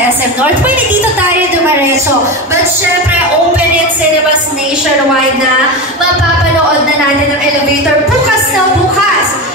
SM North. Pwede dito tayo dumaretso. But syempre, open it cinemas nationwide na. Mapapanood na natin ang elevator bukas na bukas.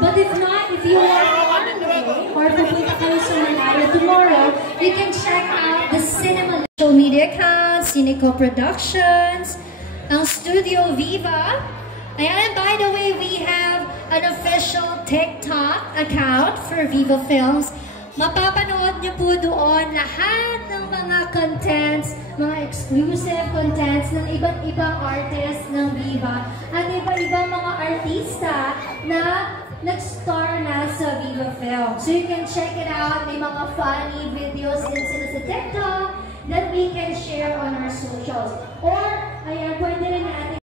But if not, if you are on the way or pupunta kayo sa Manila tomorrow, you can check out the cinema social media accounts, Cineco Productions, ang Studio Viva, And by the way, we have an official TikTok account for Viva Films. Mapapanood niyo po doon lahat ng mga contents, mga exclusive contents ng iba't ibang artists ng Viva at iba-ibang mga artista na nag-star na sa Viva Films. So you can check it out. May mga funny videos din sila sa TikTok that we can share on our socials. Or, ayan, pwede rin natin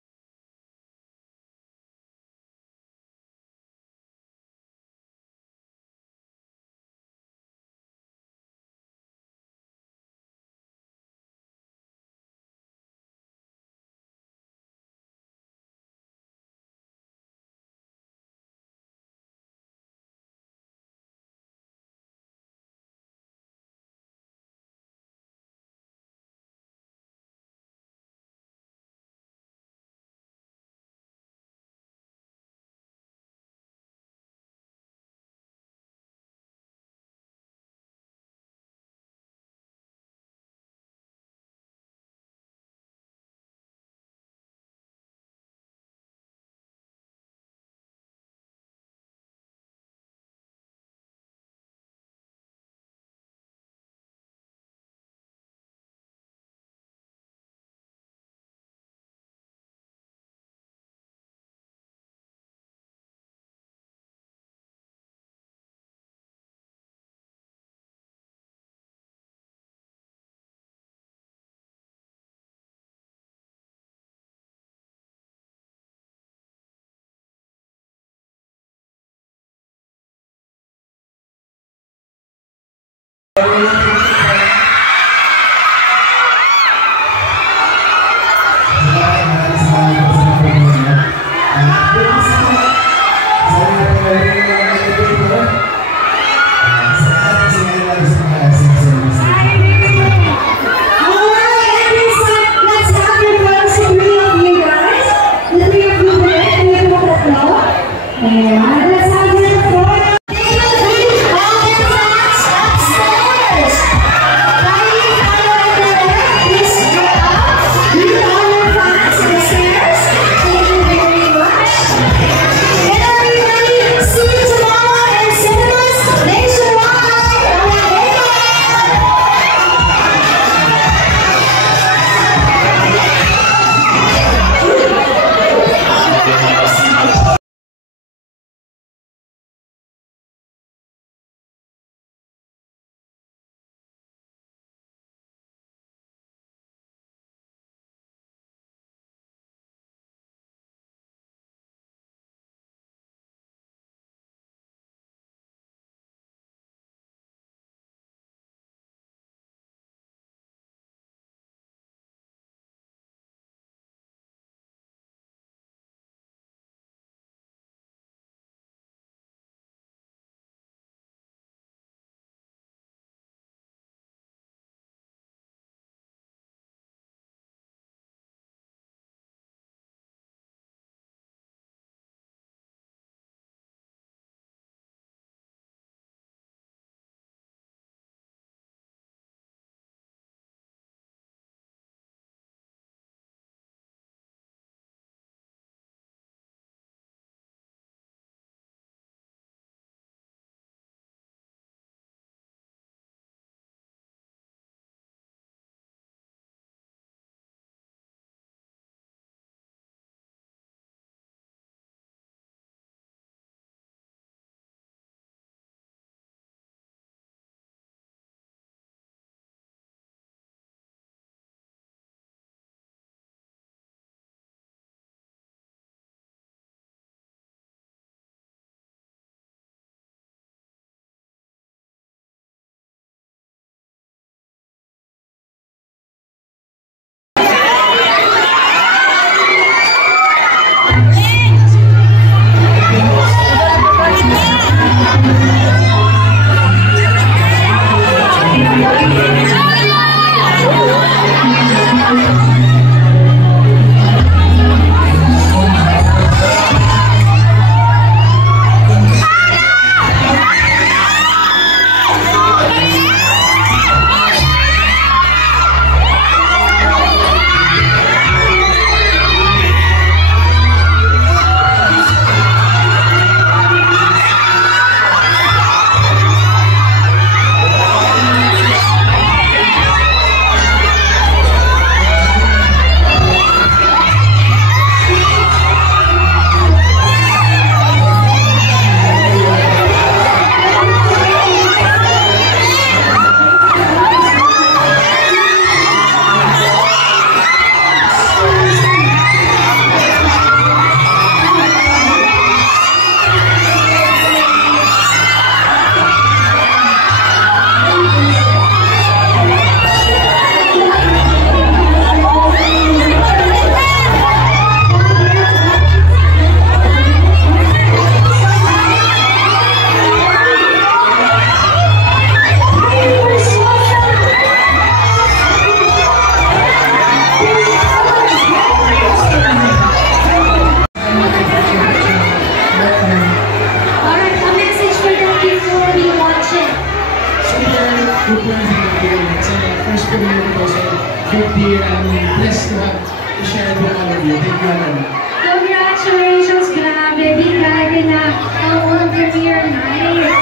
share it with all of you. Thank you again. Congratulations, grabe, bigay na ang unang premiere night.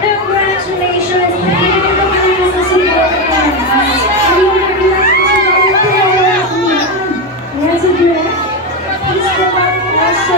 Congratulations! Thank you for the support. Once again, please provide also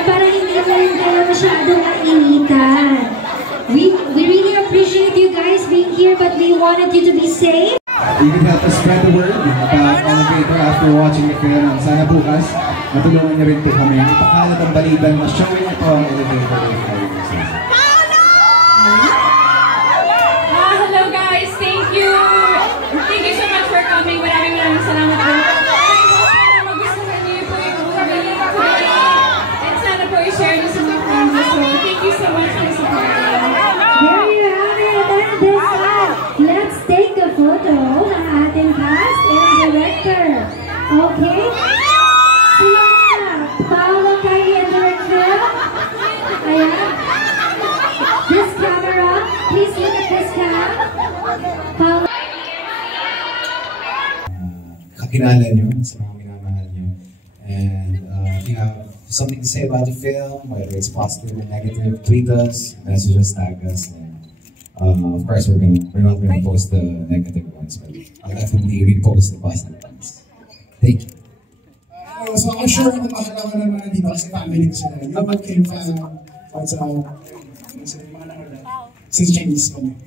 para hindi kayo masyadong mainitan. We really appreciate you guys being here, but we wanted you to be safe. You can help us spread the word about Elevator after watching the film. Sana bukas, matulungan niyo rin po kami. Ipakalat ang baliban na showing ito ang Elevator. Hello guys, thank you. Thank you so much for coming. Maraming salamat po. Magustuhan niyo po yung pamilya ko. And sana po i-share niyo sa mga friends. So, thank you so much for supporting. There you have it. And this time, let's take a photo ng ating cast and director. Okay? Sila na. Paolo, Kylie, and director. Ayan. This camera, please look at this cam. Paolo. Kakilala niyo sa mga minamahal niyo. And if you have something to say about the film, whether it's positive or negative, tweet us, message us, tag us. And, of course, we're not going to post the negative ones, but I'll definitely repost the positive ones. Thank you. So I'm sure kung makalaman naman dito kasi family ko sila. Dapat kayo fan sa mga nakalala. Since Chinese kami.